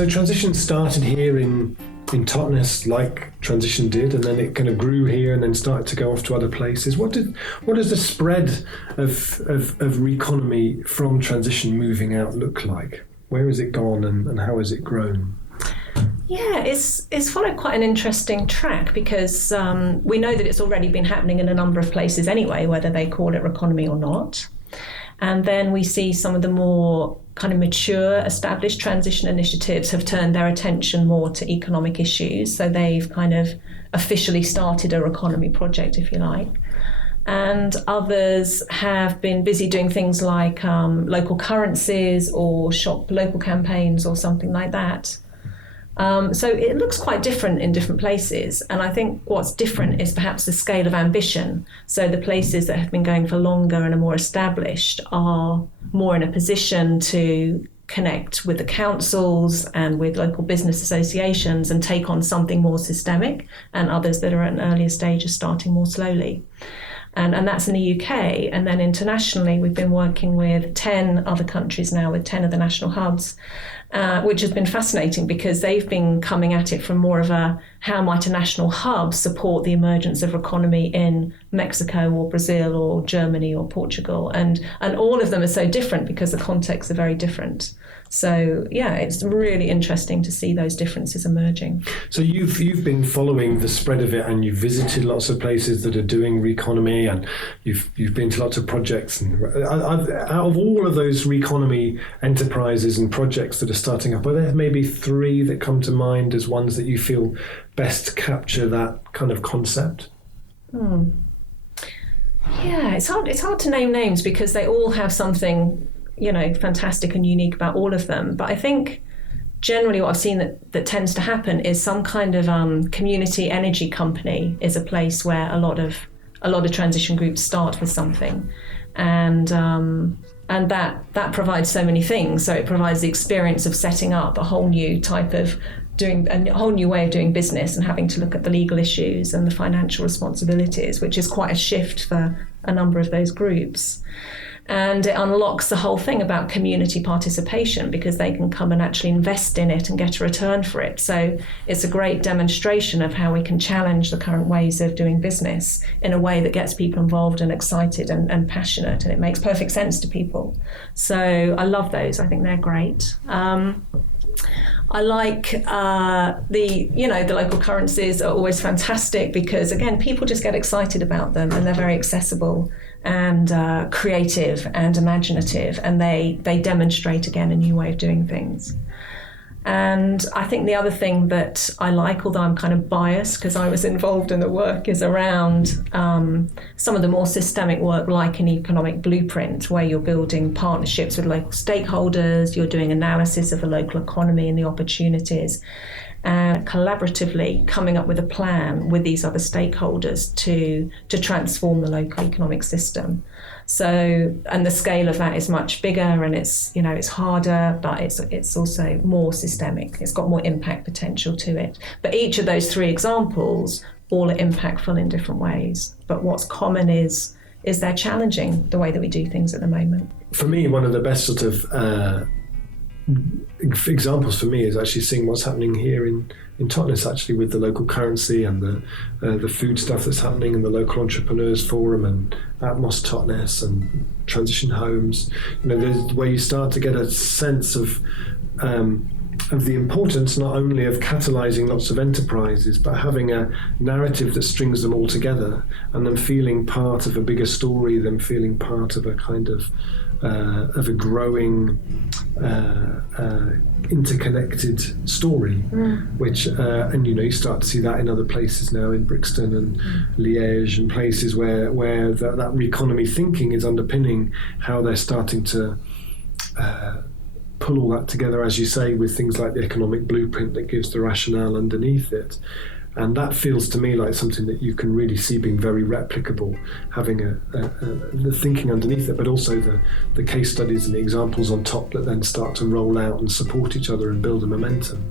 So transition started here in Totnes, like transition did, and then it kind of grew here and then started to go off to other places. What does the spread of REconomy from transition moving out look like? Where has it gone and how has it grown? Yeah, it's followed quite an interesting track because we know that it's already been happening in a number of places anyway, whether they call it REconomy or not. And then we see some of the more kind of mature, established transition initiatives have turned their attention more to economic issues. So they've kind of officially started a REconomy project, if you like. And others have been busy doing things like local currencies or shop local campaigns or something like that. So it looks quite different in different places. And I think what's different is perhaps the scale of ambition. So the places that have been going for longer and are more established are more in a position to connect with the councils and with local business associations and take on something more systemic, and others that are at an earlier stage are starting more slowly. And that's in the UK. And then internationally, we've been working with 10 other countries now, with 10 of the national hubs, which has been fascinating because they've been coming at it from more of a how might a national hub support the emergence of REconomy in Mexico or Brazil or Germany or Portugal. And all of them are so different because the contexts are very different. So yeah, it's really interesting to see those differences emerging. So you've been following the spread of it, and you've visited lots of places that are doing REconomy, and you've been to lots of projects. And out of all of those REconomy enterprises and projects that are starting up, are there maybe 3 that come to mind as ones that you feel best capture that kind of concept? Yeah, it's hard to name names because they all have something, fantastic and unique about all of them. But I think generally what I've seen that tends to happen is some kind of community energy company is a place where a lot of transition groups start with something, and that provides so many things. So it provides the experience of setting up a whole new type of a whole new way of doing business and having to look at the legal issues and the financial responsibilities, which is quite a shift for a number of those groups. And it unlocks the whole thing about community participation because they can come and actually invest in it and get a return for it. So it's a great demonstration of how we can challenge the current ways of doing business in a way that gets people involved and excited and passionate, and it makes perfect sense to people. So I love those. I think they're great. I like the local currencies are always fantastic because, again, people just get excited about them and they're very accessible and creative and imaginative, and they demonstrate, again, a new way of doing things. And I think the other thing that I like, although I'm kind of biased because I was involved in the work, is around some of the more systemic work like an economic blueprint, where you're building partnerships with local stakeholders, you're doing analysis of the local economy and the opportunities, and collaboratively coming up with a plan with these other stakeholders to transform the local economic system. So, and the scale of that is much bigger, and it's harder, but it's also more systemic. It's got more impact potential to it. But each of those 3 examples all are impactful in different ways. But what's common is they're challenging the way that we do things at the moment. For me, one of the best sort of examples for me is actually seeing what's happening here in Totnes, actually, with the local currency and the food stuff that's happening in the local entrepreneurs forum and Atmos Totnes and transition homes. There's where you start to get a sense of the importance not only of catalysing lots of enterprises, but having a narrative that strings them all together, and them feeling part of a bigger story, them feeling part of a kind of a growing interconnected story, which and you start to see that in other places now, in Brixton and Liège, and places where that REconomy thinking is underpinning how they're starting to pull all that together, as you say, with things like the economic blueprint that gives the rationale underneath it. And that feels to me like something that you can really see being very replicable, having the thinking underneath it, but also the case studies and the examples on top that then start to roll out and support each other and build a momentum.